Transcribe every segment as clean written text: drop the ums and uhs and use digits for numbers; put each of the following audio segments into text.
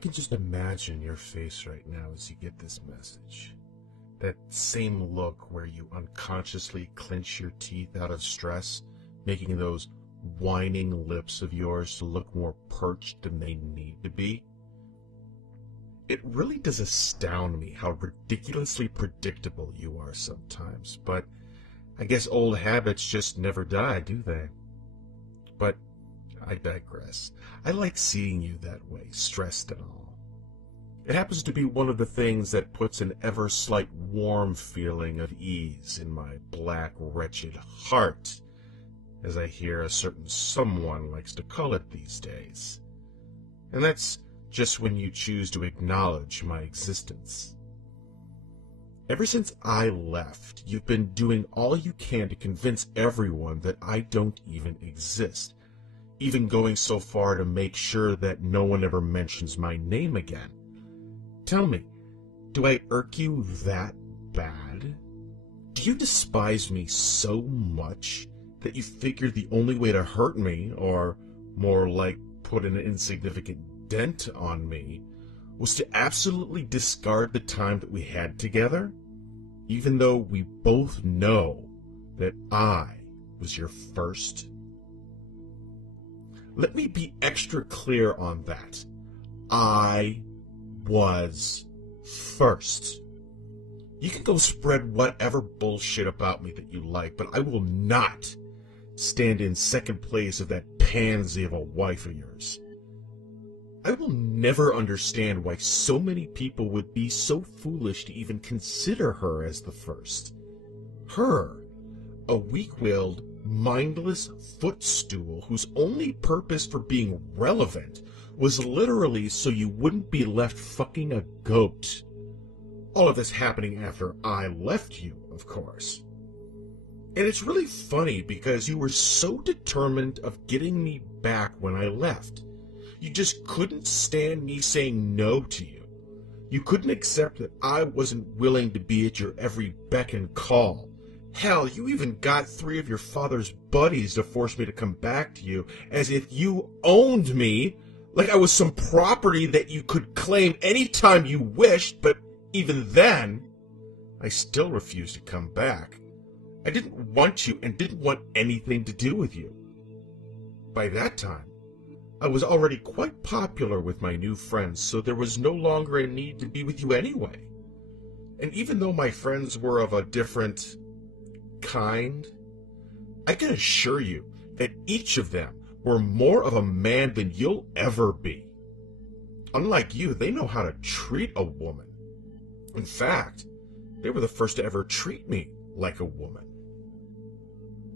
can just imagine your face right now as you get this message. That same look where you unconsciously clench your teeth out of stress, making those whining lips of yours to look more perched than they need to be. It really does astound me how ridiculously predictable you are sometimes, but I guess old habits just never die, do they? But I digress. I like seeing you that way, stressed and all. It happens to be one of the things that puts an ever-slight warm feeling of ease in my black, wretched heart, as I hear a certain someone likes to call it these days. And that's just when you choose to acknowledge my existence. Ever since I left, you've been doing all you can to convince everyone that I don't even exist, even going so far to make sure that no one ever mentions my name again. Tell me, do I irk you that bad? Do you despise me so much that you figure the only way to hurt me, or more like put an insignificant dent on me, was to absolutely discard the time that we had together, even though we both know that I was your first? Let me be extra clear on that. I was first. You can go spread whatever bullshit about me that you like, but I will not stand in second place of that pansy of a wife of yours. I will never understand why so many people would be so foolish to even consider her as the first. Her, a weak-willed, mindless footstool whose only purpose for being relevant was literally so you wouldn't be left fucking a goat. All of this happening after I left you, of course. And it's really funny because you were so determined of getting me back when I left. You just couldn't stand me saying no to you. You couldn't accept that I wasn't willing to be at your every beck and call. Hell, you even got 3 of your father's buddies to force me to come back to you, as if you owned me, like I was some property that you could claim any time you wished, but even then, I still refused to come back. I didn't want you and didn't want anything to do with you. By that time, I was already quite popular with my new friends, so there was no longer a need to be with you anyway. And even though my friends were of a different kind, I can assure you that each of them were more of a man than you'll ever be. Unlike you, they know how to treat a woman. In fact, they were the first to ever treat me like a woman.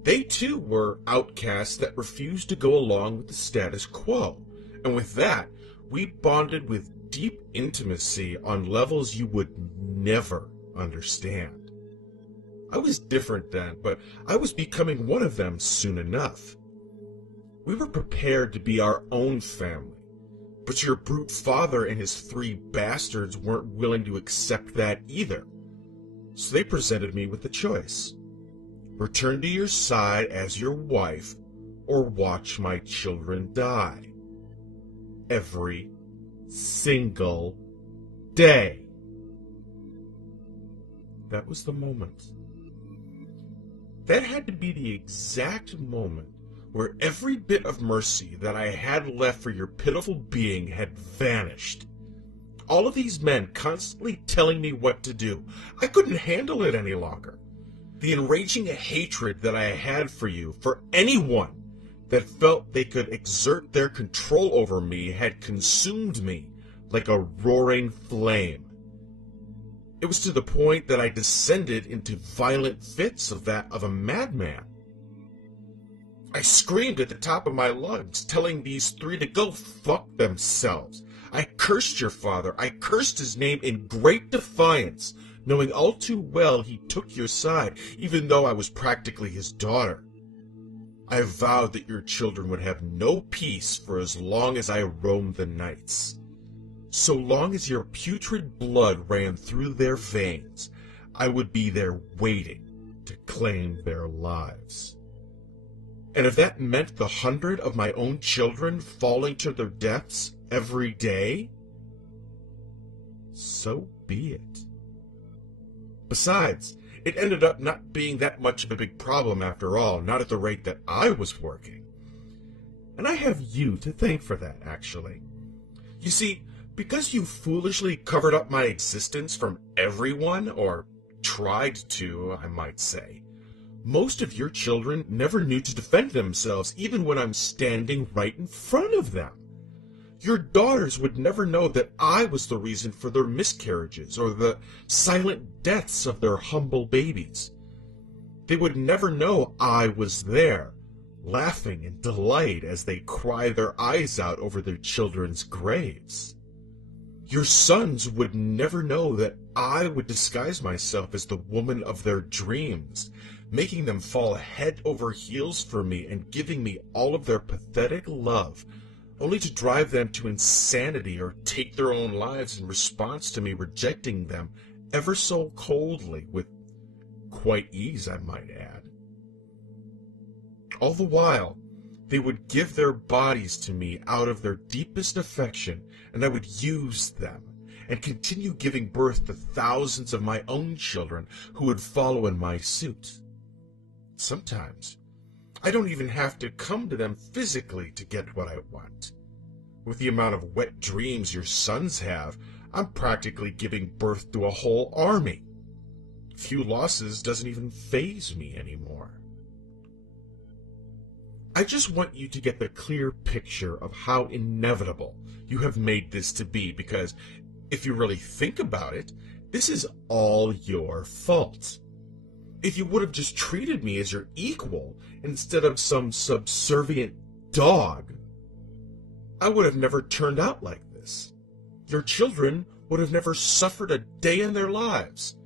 They too were outcasts that refused to go along with the status quo, and with that, we bonded with deep intimacy on levels you would never understand. I was different then, but I was becoming one of them soon enough. We were prepared to be our own family, but your brute father and his 3 bastards weren't willing to accept that either. So they presented me with a choice. Return to your side as your wife, or watch my children die. Every single day. That was the moment. That had to be the exact moment where every bit of mercy that I had left for your pitiful being had vanished. All of these men constantly telling me what to do. I couldn't handle it any longer. The enraging hatred that I had for you, for anyone that felt they could exert their control over me, had consumed me like a roaring flame. It was to the point that I descended into violent fits of a madman. I screamed at the top of my lungs, telling these 3 to go fuck themselves. I cursed your father. I cursed his name in great defiance, knowing all too well he took your side, even though I was practically his daughter. I vowed that your children would have no peace for as long as I roamed the nights. So long as your putrid blood ran through their veins, I would be there waiting to claim their lives. And if that meant the 100 of my own children falling to their deaths every day, so be it. Besides, it ended up not being that much of a big problem after all, not at the rate that I was working. And I have you to thank for that, actually. You see, because you foolishly covered up my existence from everyone, or tried to, I might say, most of your children never knew to defend themselves even when I'm standing right in front of them. Your daughters would never know that I was the reason for their miscarriages or the silent deaths of their humble babies. They would never know I was there, laughing in delight as they cry their eyes out over their children's graves. Your sons would never know that I would disguise myself as the woman of their dreams, making them fall head over heels for me and giving me all of their pathetic love, only to drive them to insanity or take their own lives in response to me rejecting them ever so coldly, with quite ease, I might add. All the while, they would give their bodies to me out of their deepest affection, and I would use them and continue giving birth to thousands of my own children who would follow in my suit. Sometimes, I don't even have to come to them physically to get what I want. With the amount of wet dreams your sons have, I'm practically giving birth to a whole army. Few losses doesn't even faze me anymore. I just want you to get the clear picture of how inevitable you have made this to be, because if you really think about it, this is all your fault. If you would have just treated me as your equal instead of some subservient dog, I would have never turned out like this. Your children would have never suffered a day in their lives.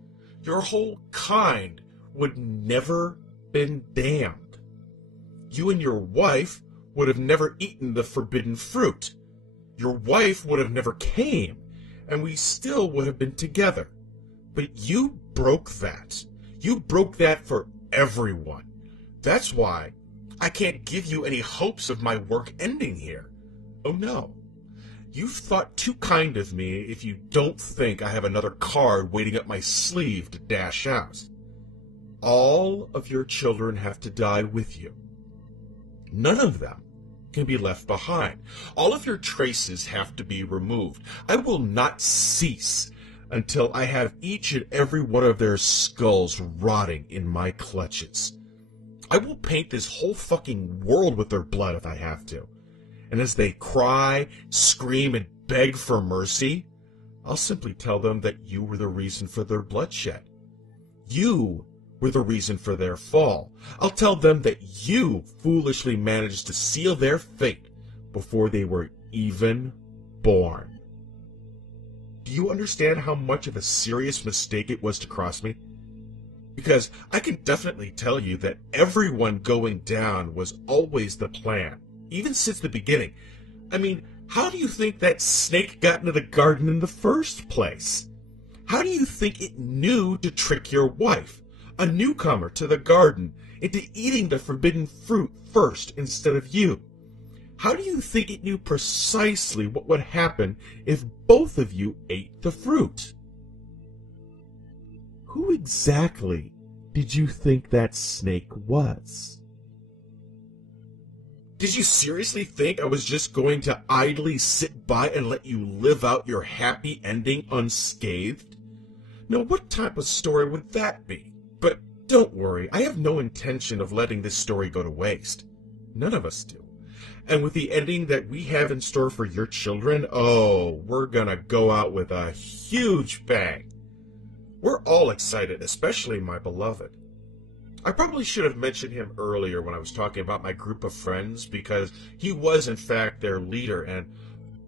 Your whole kind would never been damned. You and your wife would have never eaten the forbidden fruit. Your wife would have never came, and we still would have been together. But you broke that. You broke that for everyone. That's why I can't give you any hopes of my work ending here. Oh no. You've thought too kind of me if you don't think I have another card waiting up my sleeve to dash out. All of your children have to die with you. None of them can be left behind. All of your traces have to be removed. I will not cease until I have each and every one of their skulls rotting in my clutches. I will paint this whole fucking world with their blood if I have to. And as they cry, scream, and beg for mercy, I'll simply tell them that you were the reason for their bloodshed. You were the reason for their fall. I'll tell them that you foolishly managed to seal their fate before they were even born. Do you understand how much of a serious mistake it was to cross me? Because I can definitely tell you that everyone going down was always the plan, even since the beginning. I mean, how do you think that snake got into the garden in the first place? How do you think it knew to trick your wife, a newcomer to the garden, into eating the forbidden fruit first instead of you? How do you think it knew precisely what would happen if both of you ate the fruit? Who exactly did you think that snake was? Did you seriously think I was just going to idly sit by and let you live out your happy ending unscathed? Now, what type of story would that be? But don't worry, I have no intention of letting this story go to waste. None of us do. And with the ending that we have in store for your children, oh, we're gonna go out with a huge bang. We're all excited, especially my beloved. I probably should have mentioned him earlier when I was talking about my group of friends, because he was, in fact, their leader, and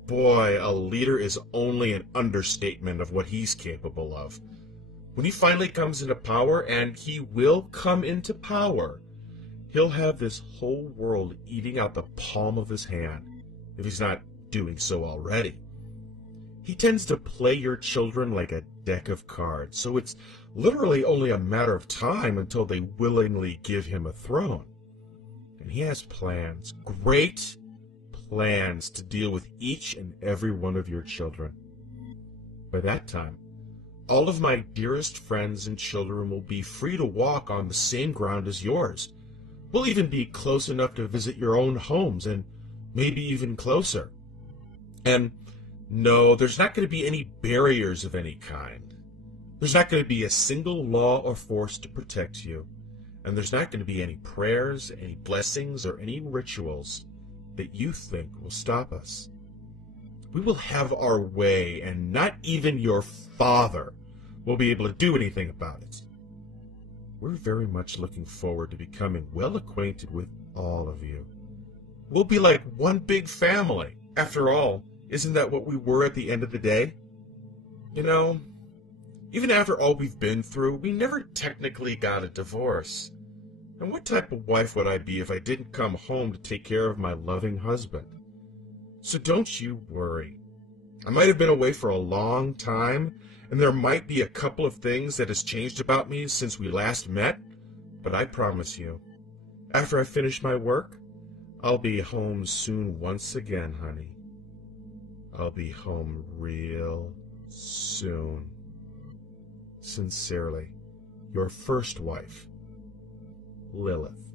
boy, a leader is only an understatement of what he's capable of. When he finally comes into power, and he will come into power, he'll have this whole world eating out the palm of his hand, if he's not doing so already. He tends to play your children like a deck of cards, so it's literally only a matter of time until they willingly give him a throne. And he has plans, great plans, to deal with each and every one of your children. By that time, all of my dearest friends and children will be free to walk on the same ground as yours. We'll even be close enough to visit your own homes, and maybe even closer. And no, there's not going to be any barriers of any kind. There's not going to be a single law or force to protect you, and there's not going to be any prayers, any blessings, or any rituals that you think will stop us. We will have our way, and not even your father will be able to do anything about it. We're very much looking forward to becoming well acquainted with all of you. We'll be like one big family. After all, isn't that what we were at the end of the day? You know, even after all we've been through, we never technically got a divorce. And what type of wife would I be if I didn't come home to take care of my loving husband? So don't you worry. I might have been away for a long time, and there might be a couple of things that has changed about me since we last met, but I promise you, after I finish my work, I'll be home soon once again, honey. I'll be home real soon. Sincerely, your first wife, Lilith.